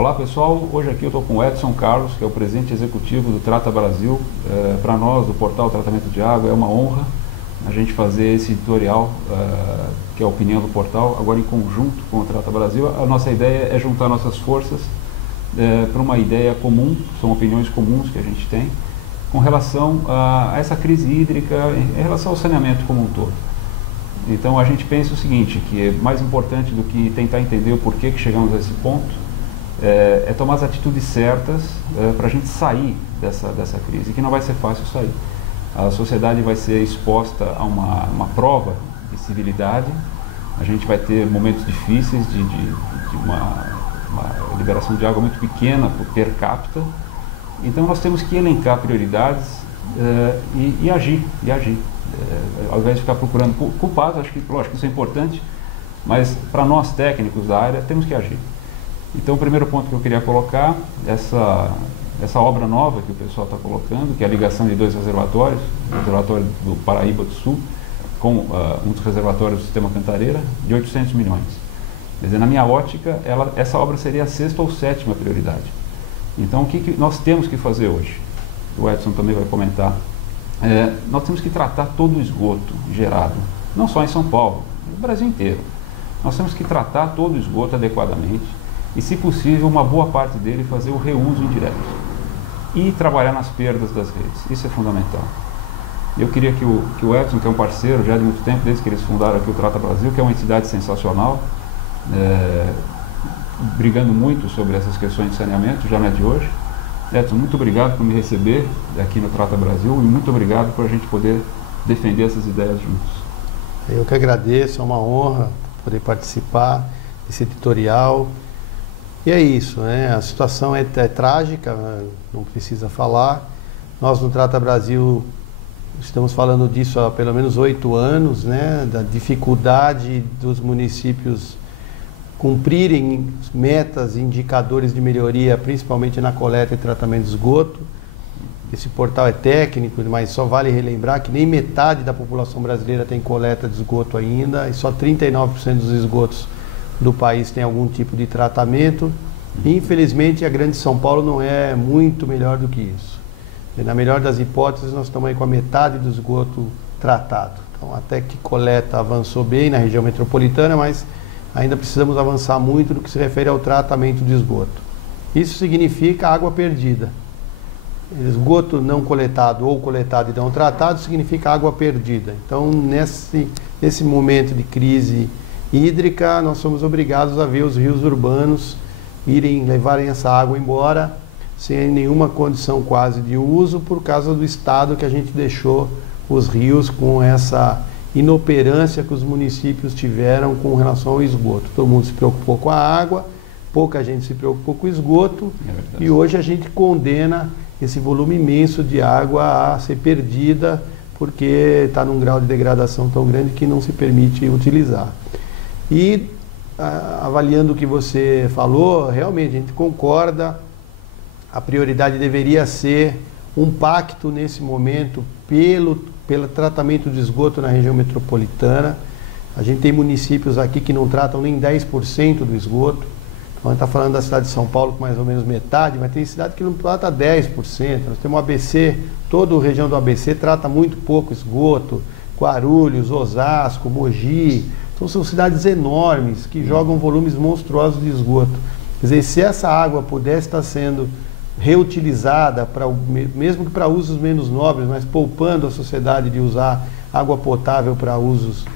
Olá pessoal, hoje aqui eu estou com o Edson Carlos, que é o presidente executivo do Trata Brasil. Para nós, do portal Tratamento de Água, é uma honra a gente fazer esse tutorial, que é a opinião do portal, agora em conjunto com o Trata Brasil. A nossa ideia é juntar nossas forças para uma ideia comum, são opiniões comuns que a gente tem, com relação a essa crise hídrica, em relação ao saneamento como um todo. Então a gente pensa o seguinte, que é mais importante do que tentar entender o porquê que chegamos a esse ponto, é tomar as atitudes certas para a gente sair dessa crise, que não vai ser fácil sair. A sociedade vai ser exposta a uma prova de civilidade, a gente vai ter momentos difíceis de uma liberação de água muito pequena por per capita, então nós temos que elencar prioridades e agir. Ao invés de ficar procurando culpados, acho que lógico, isso é importante, mas para nós técnicos da área temos que agir. Então o primeiro ponto que eu queria colocar, essa obra nova que o pessoal está colocando, que é a ligação de dois reservatórios, o reservatório do Paraíba do Sul, com um dos reservatórios do Sistema Cantareira, de 800 milhões. Quer dizer, na minha ótica, essa obra seria a 6ª ou 7ª prioridade. Então o que nós temos que fazer hoje? O Edson também vai comentar. Nós temos que tratar todo o esgoto gerado, não só em São Paulo, no Brasil inteiro. Nós temos que tratar todo o esgoto adequadamente e, se possível, uma boa parte dele fazer o reuso indireto e trabalhar nas perdas das redes. Isso é fundamental. Eu queria que o Edson, que é um parceiro já de muito tempo, desde que eles fundaram aqui o Trata Brasil, que é uma entidade sensacional, brigando muito sobre essas questões de saneamento, já não é de hoje. Edson, muito obrigado por me receber aqui no Trata Brasil e muito obrigado por a gente poder defender essas ideias juntos. Eu que agradeço, é uma honra poder participar desse editorial. E é isso, né? A situação é trágica, não precisa falar. Nós no Trata Brasil estamos falando disso há pelo menos 8 anos, né? Da dificuldade dos municípios cumprirem metas e indicadores de melhoria, principalmente na coleta e tratamento de esgoto. Esse portal é técnico, mas só vale relembrar que nem metade da população brasileira tem coleta de esgoto ainda, e só 39% dos esgotos do país tem algum tipo de tratamento. E, infelizmente, a grande São Paulo não é muito melhor do que isso. E, na melhor das hipóteses, nós estamos aí com a metade do esgoto tratado. Então, até que coleta avançou bem na região metropolitana, mas ainda precisamos avançar muito no que se refere ao tratamento de esgoto. Isso significa água perdida. Esgoto não coletado ou coletado e não tratado significa água perdida. Então, nesse momento de crise hídrica, nós somos obrigados a ver os rios urbanos levarem essa água embora sem nenhuma condição quase de uso, por causa do estado que a gente deixou os rios, com essa inoperância que os municípios tiveram com relação ao esgoto. Todo mundo se preocupou com a água, pouca gente se preocupou com o esgoto, e hoje a gente condena esse volume imenso de água a ser perdida, porque está num grau de degradação tão grande que não se permite utilizar. E avaliando o que você falou, realmente a gente concorda, a prioridade deveria ser um pacto nesse momento pelo tratamento de esgoto na região metropolitana. A gente tem municípios aqui que não tratam nem 10% do esgoto. Então, a gente está falando da cidade de São Paulo com mais ou menos metade, mas tem cidade que não trata 10%. Nós temos o ABC, toda a região do ABC trata muito pouco esgoto, Guarulhos, Osasco, Mogi. Então, são cidades enormes que jogam volumes monstruosos de esgoto. Quer dizer, se essa água pudesse estar sendo reutilizada, mesmo que para usos menos nobres, mas poupando a sociedade de usar água potável para usos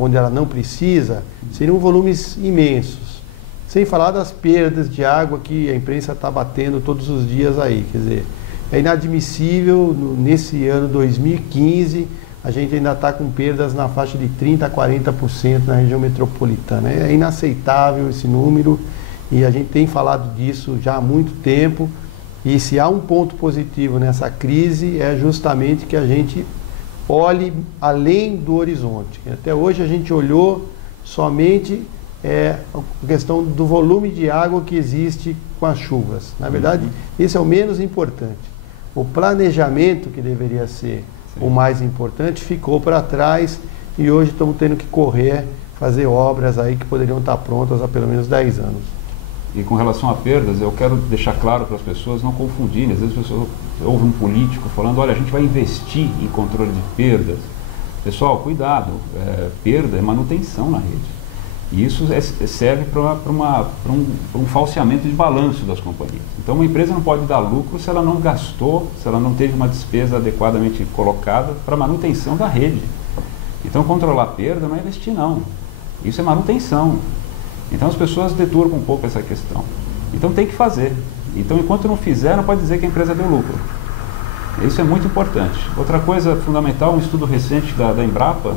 onde ela não precisa, seriam volumes imensos. Sem falar das perdas de água que a imprensa está batendo todos os dias aí. Quer dizer, é inadmissível, nesse ano 2015, a gente ainda está com perdas na faixa de 30% a 40% na região metropolitana. É inaceitável esse número e a gente tem falado disso já há muito tempo. E se há um ponto positivo nessa crise, é justamente que a gente olhe além do horizonte. Até hoje a gente olhou somente a questão do volume de água que existe com as chuvas. Na verdade, esse é o menos importante. O planejamento, que deveria ser o mais importante, ficou para trás e hoje estamos tendo que correr, fazer obras aí que poderiam estar prontas há pelo menos 10 anos. E com relação a perdas, eu quero deixar claro para as pessoas não confundirem. Às vezes as pessoas ouvem um político falando, olha, a gente vai investir em controle de perdas. Pessoal, cuidado, perda é manutenção na rede. E isso serve para um falseamento de balanço das companhias. Então uma empresa não pode dar lucro se ela não gastou, se ela não teve uma despesa adequadamente colocada para manutenção da rede. Então controlar a perda não é investir não, isso é manutenção. Então as pessoas deturpam um pouco essa questão. Então tem que fazer. Então enquanto não fizer, não pode dizer que a empresa deu lucro. Isso é muito importante. Outra coisa fundamental, um estudo recente da Embrapa,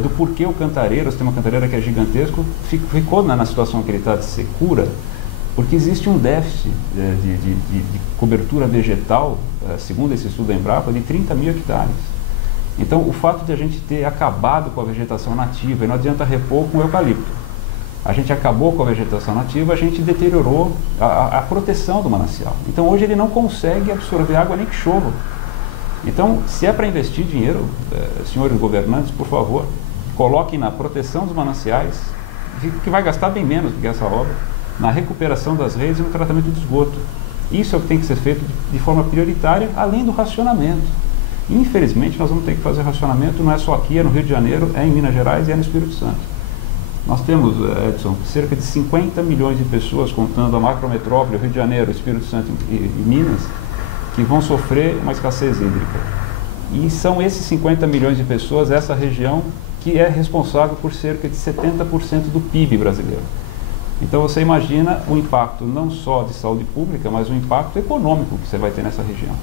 do porquê o Cantareira, o sistema Cantareira, que é gigantesco, ficou na situação que ele está de secura, porque existe um déficit de cobertura vegetal, segundo esse estudo da Embrapa, de 30 mil hectares. Então, o fato de a gente ter acabado com a vegetação nativa, e não adianta repor com o eucalipto, a gente acabou com a vegetação nativa, a gente deteriorou a proteção do manancial. Então, hoje ele não consegue absorver água nem que chova. Então, se é para investir dinheiro, senhores governantes, por favor, coloquem na proteção dos mananciais, que vai gastar bem menos do que essa obra, na recuperação das redes e no tratamento de esgoto. Isso é o que tem que ser feito de forma prioritária, além do racionamento. Infelizmente, nós vamos ter que fazer racionamento, não é só aqui, é no Rio de Janeiro, é em Minas Gerais e é no Espírito Santo. Nós temos, Edson, cerca de 50 milhões de pessoas, contando a macrometrópole, Rio de Janeiro, Espírito Santo e Minas, que vão sofrer uma escassez hídrica. E são esses 50 milhões de pessoas, essa região, que é responsável por cerca de 70% do PIB brasileiro. Então você imagina o impacto não só de saúde pública, mas o impacto econômico que você vai ter nessa região.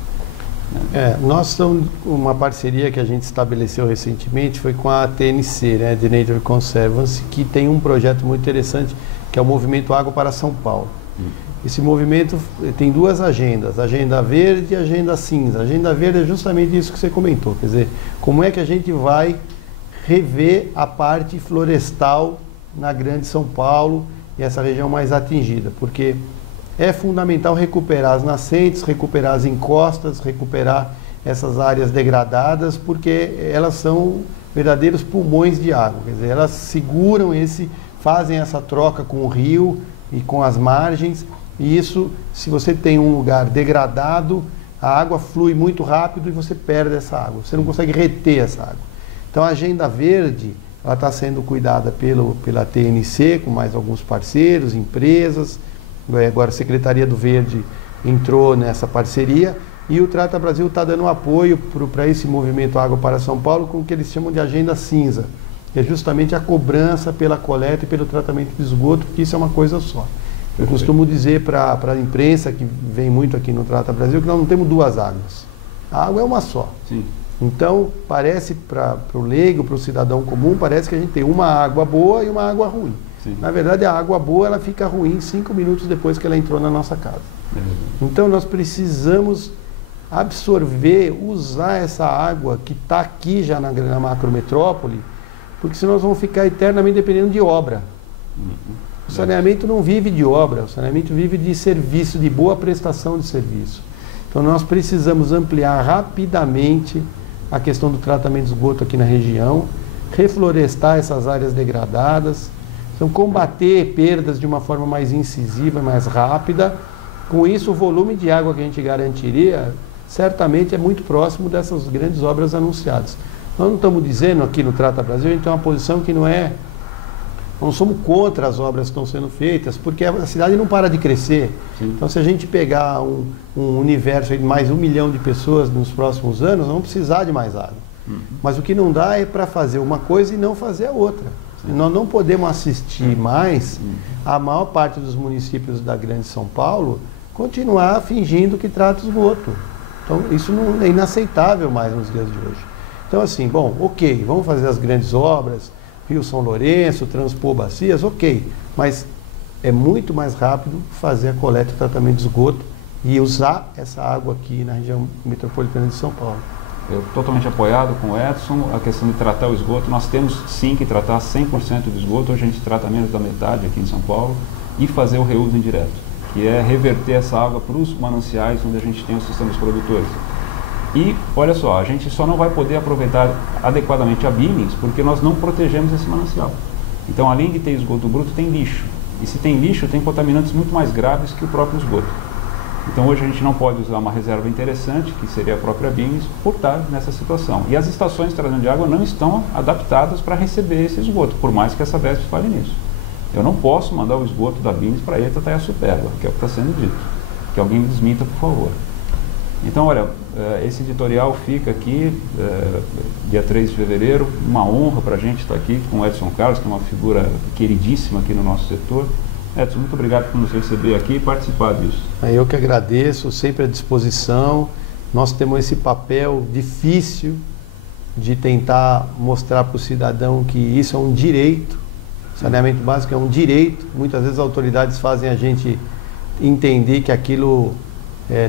Nós estamos, uma parceria que a gente estabeleceu recentemente foi com a TNC, né, The Nature Conservancy, que tem um projeto muito interessante, que é o Movimento Água para São Paulo. Esse movimento tem duas agendas, a agenda verde e a agenda cinza. A agenda verde é justamente isso que você comentou, quer dizer, como é que a gente vai rever a parte florestal na Grande São Paulo e essa região mais atingida, porque é fundamental recuperar as nascentes, recuperar as encostas, recuperar essas áreas degradadas, porque elas são verdadeiros pulmões de água, quer dizer, elas seguram fazem essa troca com o rio e com as margens. E isso, se você tem um lugar degradado, a água flui muito rápido e você perde essa água. Você não consegue reter essa água. Então a agenda verde, ela está sendo cuidada pela TNC, com mais alguns parceiros, empresas. Agora a Secretaria do Verde entrou nessa parceria e o Trata Brasil está dando apoio para esse movimento Água para São Paulo com o que eles chamam de agenda cinza, que é justamente a cobrança pela coleta e pelo tratamento de esgoto, porque isso é uma coisa só. Eu costumo dizer para a imprensa, que vem muito aqui no Trata Brasil, que nós não temos duas águas. A água é uma só. Sim. Então, parece para o leigo, para o cidadão comum, parece que a gente tem uma água boa e uma água ruim. Sim. Na verdade, a água boa ela fica ruim 5 minutos depois que ela entrou na nossa casa. Então, nós precisamos absorver, usar essa água que está aqui já na macrometrópole, porque senão nós vamos ficar eternamente dependendo de obra. O saneamento não vive de obra, o saneamento vive de serviço, de boa prestação de serviço. Então nós precisamos ampliar rapidamente a questão do tratamento de esgoto aqui na região, reflorestar essas áreas degradadas, então combater perdas de uma forma mais incisiva, mais rápida. Com isso, o volume de água que a gente garantiria certamente é muito próximo dessas grandes obras anunciadas. Nós não estamos dizendo aqui no Trata Brasil, a gente tem uma posição que não somos contra as obras que estão sendo feitas, porque a cidade não para de crescer. Sim. Então, se a gente pegar um universo de mais 1 milhão de pessoas nos próximos anos, não vamos precisar de mais água. Mas o que não dá é para fazer uma coisa e não fazer a outra. Nós não podemos assistir mais a maior parte dos municípios da Grande São Paulo continuar fingindo que trata esgoto. Então, isso não é inaceitável mais nos dias de hoje. Então, assim, bom, ok, vamos fazer as grandes obras, Rio São Lourenço, transpor bacias, ok, mas é muito mais rápido fazer a coleta e tratamento de esgoto e usar essa água aqui na região metropolitana de São Paulo. Eu totalmente apoiado com o Edson, a questão de tratar o esgoto, nós temos sim que tratar 100% do esgoto, hoje a gente trata menos da metade aqui em São Paulo, e fazer o reuso indireto, que é reverter essa água para os mananciais onde a gente tem os sistemas produtores. E, olha só, a gente só não vai poder aproveitar adequadamente a Billings porque nós não protegemos esse manancial. Então, além de ter esgoto bruto, tem lixo. E se tem lixo, tem contaminantes muito mais graves que o próprio esgoto. Então hoje a gente não pode usar uma reserva interessante, que seria a própria BIMS, por estar nessa situação. E as estações de tratamento de água não estão adaptadas para receber esse esgoto, por mais que a Sabesp fale nisso. Eu não posso mandar o esgoto da BIMS para a Itaiaçupégoa, que é o que está sendo dito. Que alguém me desminta, por favor. Então, olha, esse editorial fica aqui, dia 3 de fevereiro, uma honra para a gente estar aqui com o Edson Carlos, que é uma figura queridíssima aqui no nosso setor. Edson, muito obrigado por nos receber aqui e participar disso. Eu que agradeço, sempre à disposição. Nós temos esse papel difícil de tentar mostrar para o cidadão que isso é um direito. Saneamento básico é um direito. Muitas vezes as autoridades fazem a gente entender que aquilo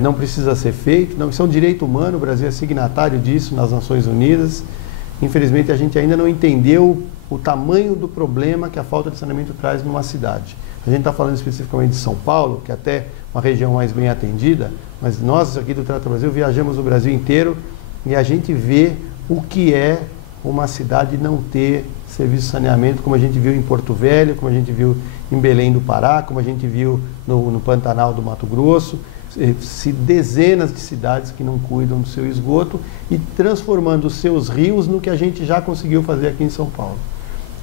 não precisa ser feito. Não, isso é um direito humano, o Brasil é signatário disso nas Nações Unidas. Infelizmente a gente ainda não entendeu o tamanho do problema que a falta de saneamento traz numa cidade. A gente está falando especificamente de São Paulo, que é até uma região mais bem atendida, mas nós aqui do Trata Brasil viajamos o Brasil inteiro e a gente vê o que é uma cidade não ter serviço de saneamento, como a gente viu em Porto Velho, como a gente viu em Belém do Pará, como a gente viu no Pantanal do Mato Grosso, dezenas de cidades que não cuidam do seu esgoto e transformando os seus rios no que a gente já conseguiu fazer aqui em São Paulo.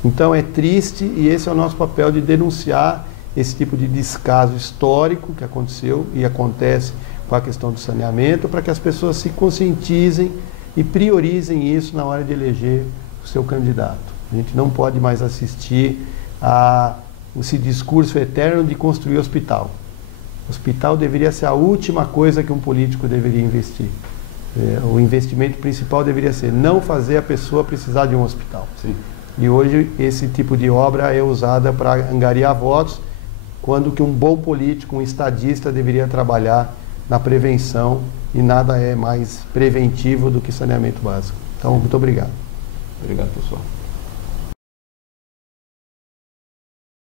Então é triste e esse é o nosso papel de denunciar esse tipo de descaso histórico que aconteceu e acontece com a questão do saneamento, para que as pessoas se conscientizem e priorizem isso na hora de eleger o seu candidato. A gente não pode mais assistir a esse discurso eterno de construir hospital. O hospital deveria ser a última coisa que um político deveria investir. O investimento principal deveria ser não fazer a pessoa precisar de um hospital. Sim. E hoje esse tipo de obra é usada para angariar votos, quando que um bom político, um estadista, deveria trabalhar na prevenção e nada é mais preventivo do que saneamento básico. Então, muito obrigado. Obrigado, pessoal.